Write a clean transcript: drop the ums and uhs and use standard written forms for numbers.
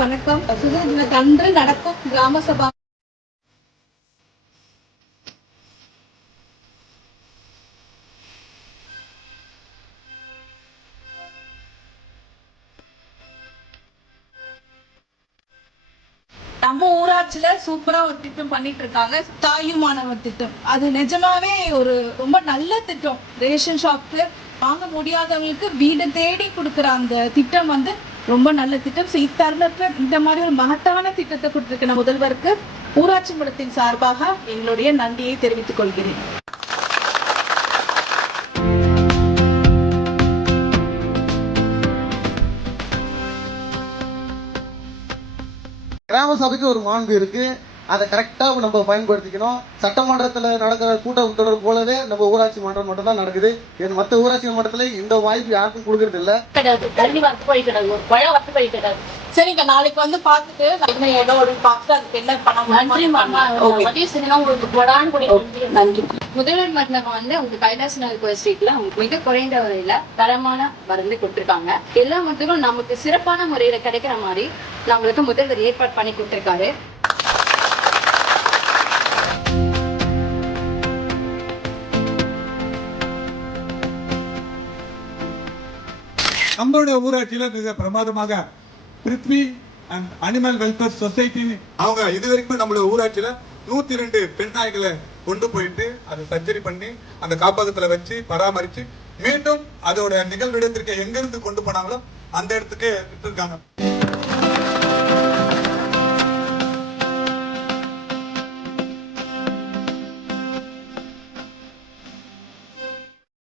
வணக்கம். சுதந்திர தினத்தன்று நடக்கும் கிராம சபா நம்ம ஊராட்சியில சூப்பரா ஒரு திட்டம் பண்ணிட்டு இருக்காங்க, தாயுமானவர் திட்டம். அது நிஜமாவே ஒரு ரொம்ப நல்ல திட்டம். ரேஷன் ஷாப்க்கு வாங்க முடியாதவங்களுக்கு வீடு தேடி கொடுக்குற அந்த திட்டம் வந்து ரொம்ப நல்ல திட்டம். இத்தருணத்துல இந்த மாதிரி ஒரு மகத்தான திட்டத்தை கொடுத்திருக்கிற முதல்வருக்கு ஊராட்சி மன்றத்தின் சார்பாக எங்களுடைய நன்றியை தெரிவித்துக் கொள்கிறேன். கிராம சபைக்கு ஒரு மாண்பு இருக்கு, அதை கரெக்டாக நம்ம பயன்படுத்திக்கணும். சட்டமன்றத்தில் நடக்கிற கூட்டம் தொடர் போலவே நம்ம ஊராட்சி மன்றம் மட்டும் தான் நடக்குது. மற்ற ஊராட்சி மன்றத்தில் இந்த வாய்ப்பு யாருக்கும் கொடுக்கறது இல்லை. சரிங்க, நாளைக்கு வந்து பார்த்துட்டு அதுக்கு என்ன நன்றி. முதல்வர் மருந்தகம் வந்து உங்களுக்கு கைலாச நகர் கோயில் ஸ்ட்ரீட்ல உங்களுக்கு மிக குறைந்த விலையில தரமான மருந்து கொடுத்திருக்காங்க. எல்லா மருந்துகளும் நமக்கு சிறப்பான முறையில கிடைக்கிற மாதிரி நம்மளுக்கு முதல்வர் ஏற்பாடு பண்ணி கொடுத்திருக்காரு. நம்மளுடைய ஊராட்சியில மிக பிரமாதமாக Prithvi and animal welfare society அவங்க இதுவரைக்கும் நம்மளுடைய ஊராட்சியில 102 பெண் நாய்களை கொண்டு போயிட்டு அதை சர்ஜரி பண்ணி அந்த காப்பகத்துல வச்சு பராமரிச்சு மீண்டும் அதோட நிகழ்விடத்திற்கு எங்கிருந்து கொண்டு போனாங்களோ அந்த இடத்துக்கு விட்டுருக்காங்க.